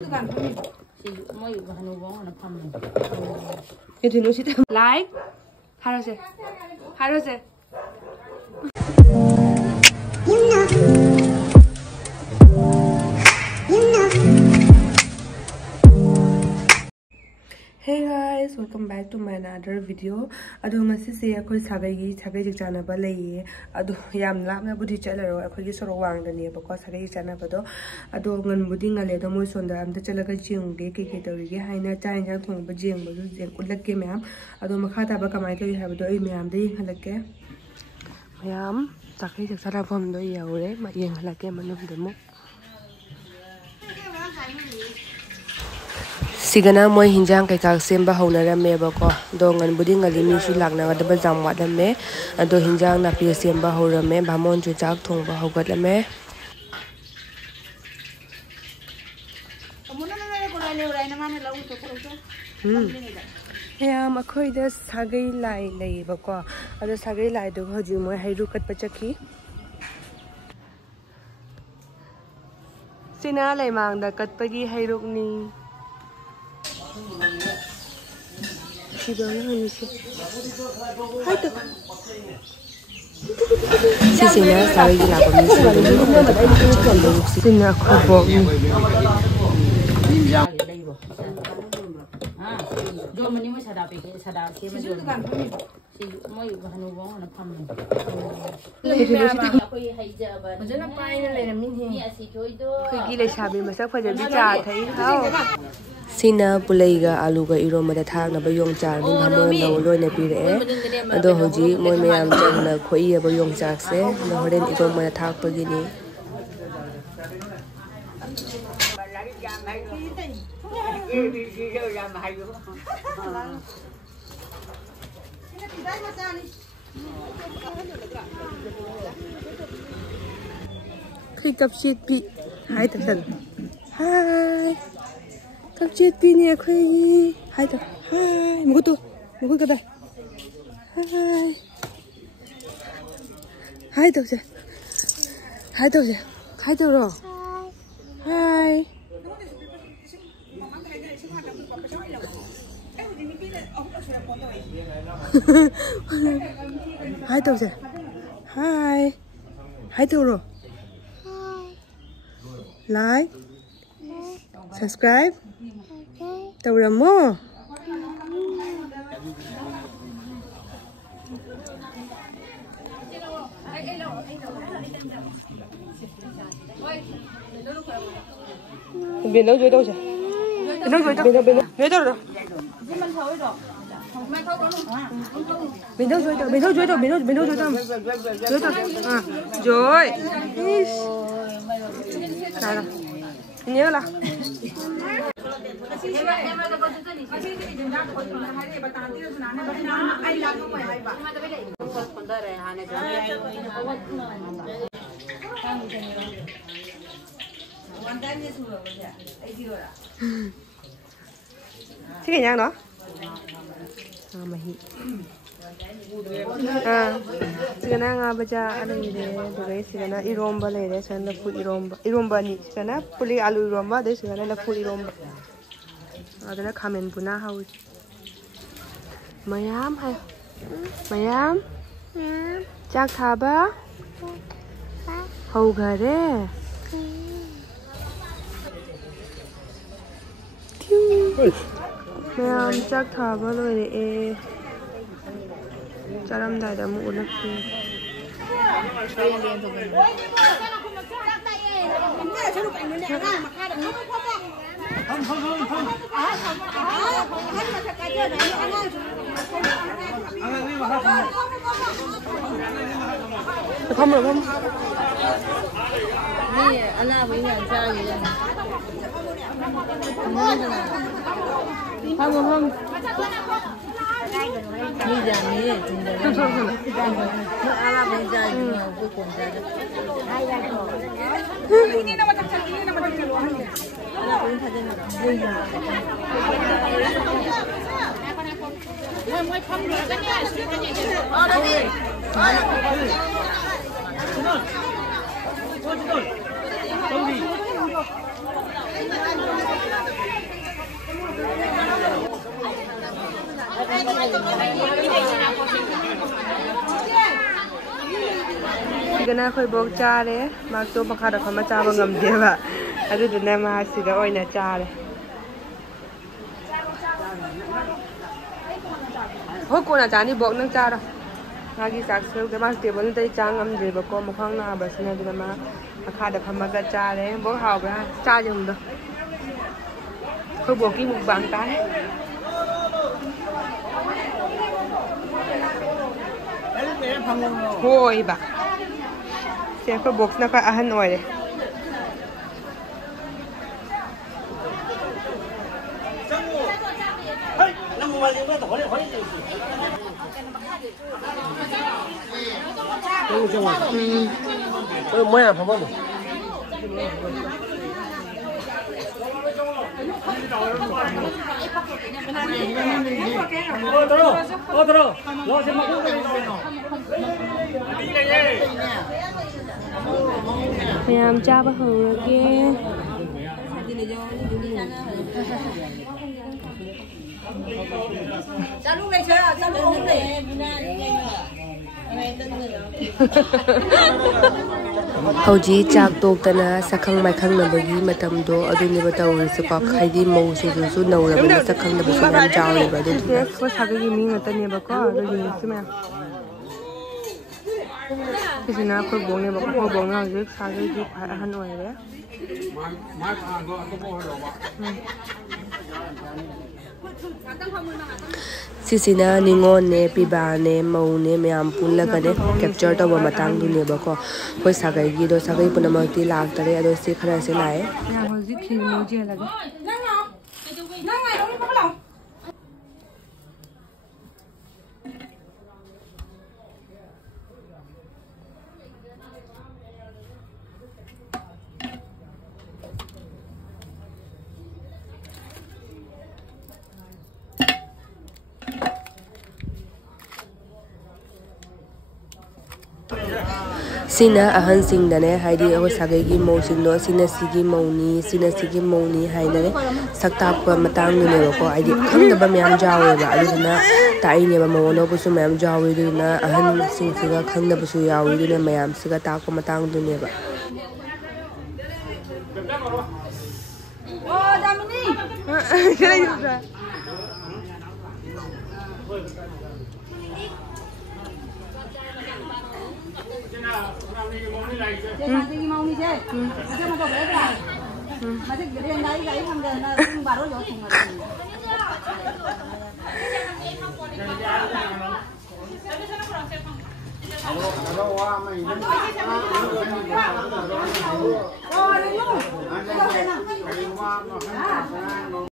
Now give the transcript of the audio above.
Like, 하루세. Hey guys, welcome back to my another video. Ado ngasise akoi sagai jana ba lei. Ado yam lapna budi chalaro akoi gi soro wang da ne ba ko sagai jana ba do. Ado ngan budi ngale do moi sonda am da chalaga jing ge ke tawri ge haina cha jang thong ba jing ba jing ulak ke ma'am. Ado makha ta ba kamai to ha ba do ai ma'am dei halak ke. Ma'am sagai jana phom do yaure ma yeng halak ke manum de mo. Sigana moi hinjang kai kak semba hona rame ba ko dongan buding ngali mi su lakna ga ba jam wa dame ado hinjang na pi semba ho rame bhamon chu chak thong ba hogat lame ya makhoi da sagai lai lei ba ko ado sagai lai do hoji moi hairu kat pa chaki sina lai mang da kat pa gi hairuk ni Sisina sabi gila ko sina ko Sina pulaiga aluga iromada thagna ba yong char ni hamon no loina pire ado hoji moi mayam changna khoi ba yong chak se no horen iromada thak pa gini Click up sheet pi hi tan hi Cấp chết pin nè khơi hai tập hai một cái đây hai tập rồi hai hai tập rồi hai tập rồi like subscribe tàu rầm mô biển đâu dưới đâu rồi rồi bên đâu dưới đâu à rồi này nhớ là Thế cái nhang đó mày sigana baca ada ni deh, tu sigana iromba le deh, sigana food iromba ni, sigana puli alu iromba deh, sigana la food iromba. Ada la kamen puna haus. Mayam hai, mayam, cak thaba, hau gare. Mayam cak thaba lo deh. Caram dah ada mu ulak tu. Không được không? Ni ala với nhà trai gì đây? Không. Ni jangan ni. Nó ala với trai nhưng mà cuối cùng trai đó. Ini nama tak ini nama tak keluar. Ala với trai đó. Moi không được cái này, cái này. Đâu đi. Đâu đi. ก็น่าค่อยบอกจ้าเลยมาตัวมาขาดเขามาจ้าบางงเดียวอะอันนี้จะแนมาสิแล้วอ้อยน่ะจ้าเลยโหกูน่ะจ้านี่บอกนั่งจ้าละมากี่สักเซลล์ก็มาเตียบวันนี้จ้างงเดียวบอกก็มาข้างหน้าแบบนี้จะมาขาดเขามาจ้าเลยบอกเขาไปจ้าจังเด้อเขาบอกกี่มุกบางตายโอ้ยบักเสียงเขาบอกนะคะอาหารหน่อยเลย뭐야 봐봐도 들어 너 지금 Mèo cha bà hừ kia Sao lúc này chơi à? Sao lúc này? Hauji chak tok tana sakhang mai khang na bagi matam do aduni bataw se ko khaidi mo su su no la ba sakhang na ba su ram jaw le ba do ko sabe gi mi ngata ne ba ko do ji su me kisina ko bong ne ba ko bong na ji sa ge ji pha han oi le mai pha go ko bo ho ba Sisina ningon ne piba ne mau ne mayam pun laga ne capture to ba matang du ne ba ko koi sagai gi do sagai pun ma ti lak tare ado se khara se lai ya ho ji khi mo je laga Sina ahan sing dane haidi ago sagai gi mo sing do sina sigi mo ni haidane sakta pa matang nu ne ko aidi khang da ba myam jawe ba adu na tai ne ba mo no bu su myam jawe du na ahan sing siga khang da bu su yawi du ne myam siga ta ko matang du ne ba Oh, Damini. Chị mau đi chơi. Sao mà có bé rồi? Mà thích cái đèn đấy gãy thằng gần là bà đó vô thùng rồi. Rồi, đúng không?